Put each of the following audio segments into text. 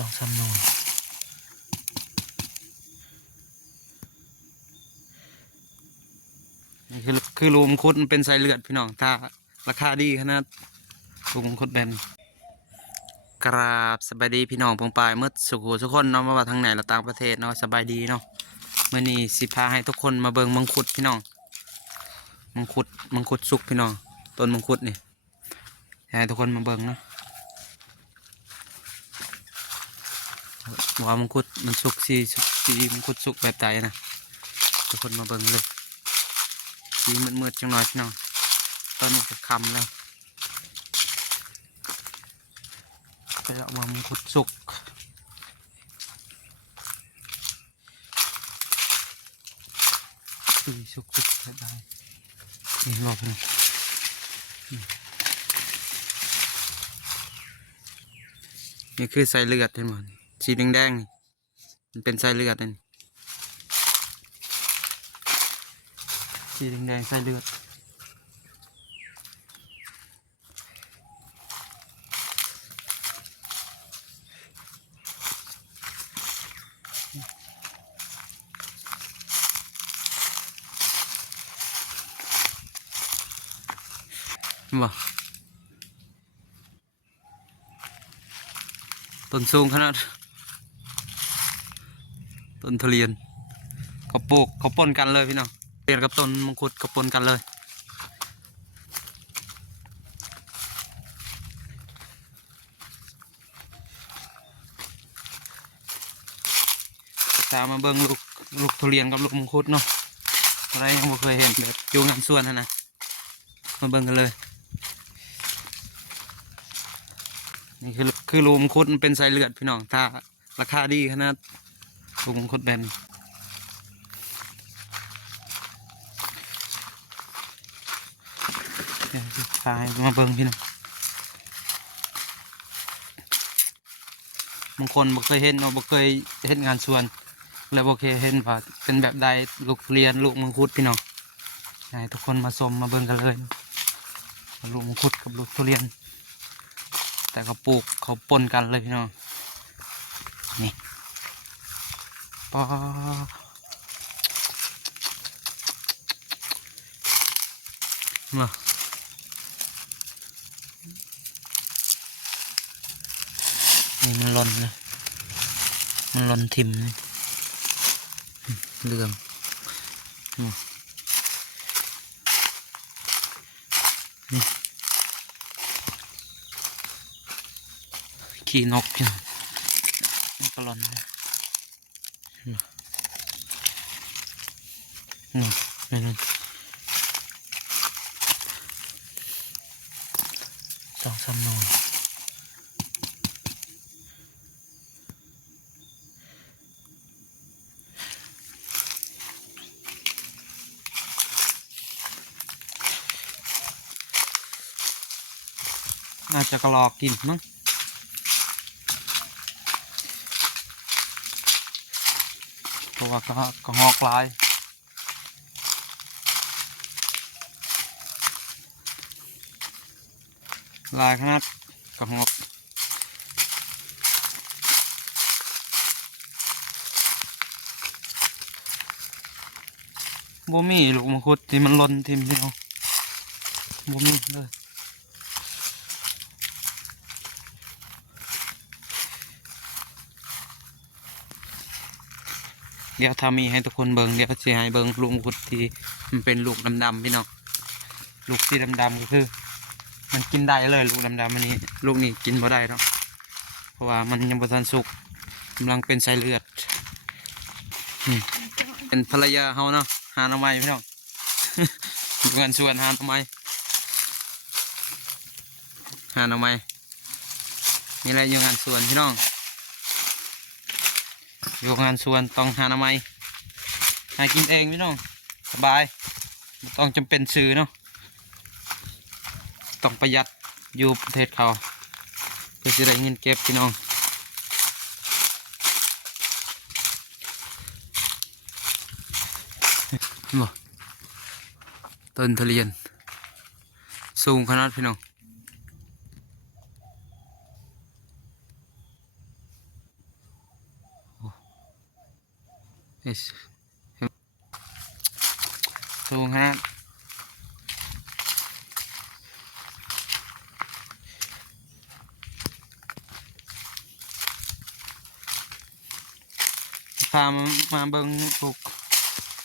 2-3 หน่วยนี่คือรูมคุดมันเป็นสายเลือดพี่น้องถ้าราคาดีขนาดรูมคุดแบนกราบสบายดีพี่น้องปองปายเมื่อสุขทุกคนเนาะมาว่าทางไหนเราต่างประเทศเนาะสบายดีเนาะเมื่อนี้สิพาให้ทุกคนมาเบิ่งมังคุดพี่น้องมังคุดสุกพี่น้องต้นมังคุดนี่ให้ทุกคนมาเบิ่งเนาะว่ามังคุดมันสุกสีมังคุดสุกแบบไหนนะทุกคนมาเบิ่งเลยสีมืดๆจังหน่อยพี่น้องตอนนี้จะคำแล้วไปเอามามังคุดสุกสีสุกแบบไหนนี่รอบนึงนี่คือสายเลือดเห็นไหมสีแดงๆนี่มันเป็นสายเลือดนี่สีแดงๆสายเลือดบ่ต้นสูงขนาดต้นทุเรียนเขาปลูกเขาปนกันเลยพี่น้องเรียนกับต้นมังคุดเขาปนกันเลยตามมาเบิ้งลูกทุเรียนกับลูกมังคุดเนาะอะไรยังไม่เคยเห็นแบบจูงน้ำส่วนนะมาเบิ้งกันเลยนี่คือลูกมังคุดมันเป็นสายเลือดพี่น้องถ้าราคาดีขนาดลูกมังคุดแบนพามาเบิ้งพี่น้องบางคนบ่เคยเห็นเนาะบ่เคยเห็นงานสวนแล้วบ่เคยเห็นว่าเป็นแบบใดลูกทุเรียนลูกมังคุดพี่น้องให้ทุกคนมาชมมาเบิ่งกันเลยลูกมังคุดกับลูกทุเรียนแต่เขาปลูกเขาปนกันเลยพี่น้องนี่ปอมานี่มันหล่นเลยมันหล่นทิ่มเลยเรื่องนี่ขี้นกพี่น้องมันก็หล่นเลยนี่2-3 หน่วยน่าจะกระลอกกินมั้งเพราะว่ากระหอกลายขนาดกระหอกบ่มีลูกมังคุดที่มันหล่นทิ่มเดียวบ่มีเลยเดี๋ยวถ้ามีให้ทุกคนเบิ่งเดี๋ยวจะให้เบิ่งลูกมังคุดที่มันเป็นลูกดำๆพี่น้องลูกที่ดำๆก็คือมันกินได้เลยลูกดำๆอันนี้ลูกนี้กินบ่ได้เนาะเพราะว่ามันยังบ่ทันสุกกำลังเป็นสายเลือดเป็นภรรยาเฮาเนาะหาหน่อไม้พี่น้องเพื่อนชวนหาหน่อไม้นี่แหละอยู่งานสวนพี่น้องอยู่งานสวนต้องหาหน่อไม้หากินเองพี่น้องสบายไม่ต้องจำเป็นซื้อเนาะต้องประหยัดอยู่ประเทศเขาเพื่อจะได้เงินเก็บพี่น้องต้นทุเรียนสูงขนาดพี่น้อง เอ้ยสูงฮะพามาเบิ่งลูก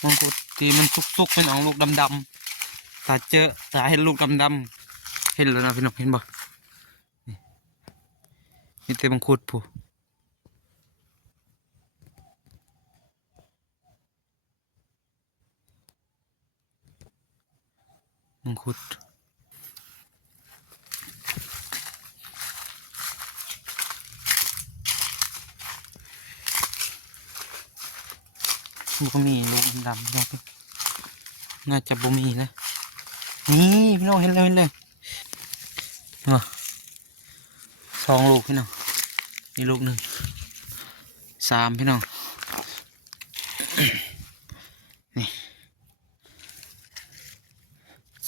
มังคุดที่มันสุกๆเป็นออกลูกดำๆถ้าเห็นลูกดำๆเห็นแล้วนะพี่น้องเห็นบ่นี่มีแต่มังคุดผู้มังคุดบ่มีลูกดำๆพี่น้องน่าจะบ่มีนะนี่พี่น้องเห็นเลยอ๋อ2 ลูกพี่น้องนี่ลูกหนึ่ง3พี่น้องนี่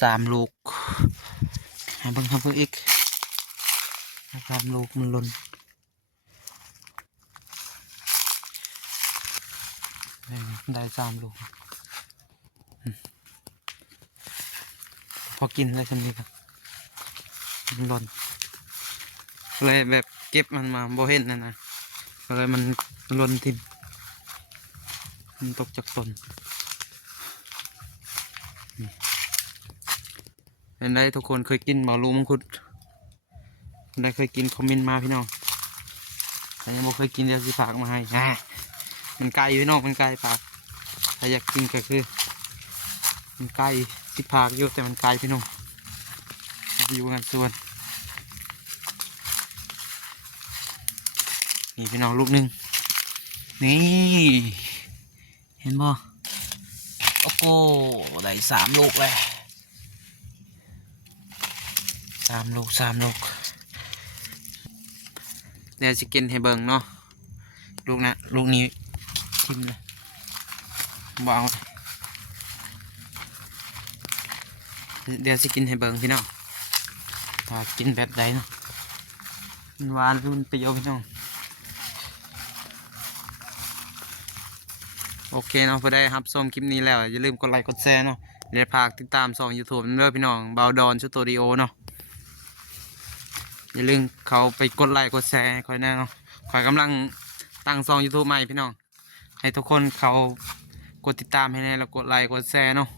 3 ลูกให้เบิ่งครับเพิ่งอีก3 ลูกมันหล่นได้3 ลูกพอกินแล้วใช่ไหมครับมันหล่นเลยแบบเก็บมันมาบ่เห็นนะเลยมันหล่นทิ่มมันตกจากต้นเป็นได้ทุกคนเคยกินบ่รู้มังคุดได้เคยกินคอมเมนต์มาพี่น้องแต่ยังบ่เคยกินเดี๋ยวสิฝากมาให้มันไกลพี่น้องมันไกลฝากถ้าอยากกินก็คือมันไกลสิฝากอยู่แต่มันไกลพี่น้องอยู่กันส่วนนี่พี่น้องลูกหนึ่งนี่เห็นบ่โอ้โหได้3 ลูกเลย3 ลูกเดี๋ยวจะกินให้เบิ่งเนาะลูกนี้ชิมเลยบ่เอาเดี๋ยวจะกินให้เบิ่งพี่น้องว่ากินแบบใดเนาะมันหวานหรือมันเปรี้ยวพี่น้องโอเคเนาะพอได้ครับส้มคลิปนี้แล้วอย่าลืมกดไลค์กดแชร์เนาะเดี๋ยวฝากติดตามช่อง YouTube ด้วยพี่น้องเบาดอนสตูดิโอเนาะอย่าลืมเขาไปกดไลค์กดแชร์คอยแน่เนาะคอยกำลังตั้งช่อง YouTube ใหม่พี่น้องให้ทุกคนเขากดติดตามให้แน่แล้วกดไลค์กดแชร์เนาะ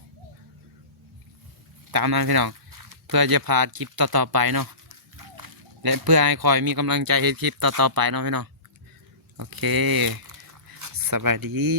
ตามนั้นพี่น้องเพื่อจะพาคลิปต่อไปเนาะและเพื่อให้คอยมีกำลังใจให้คลิปต่อไปเนาะพี่น้องโอเคสวัสดี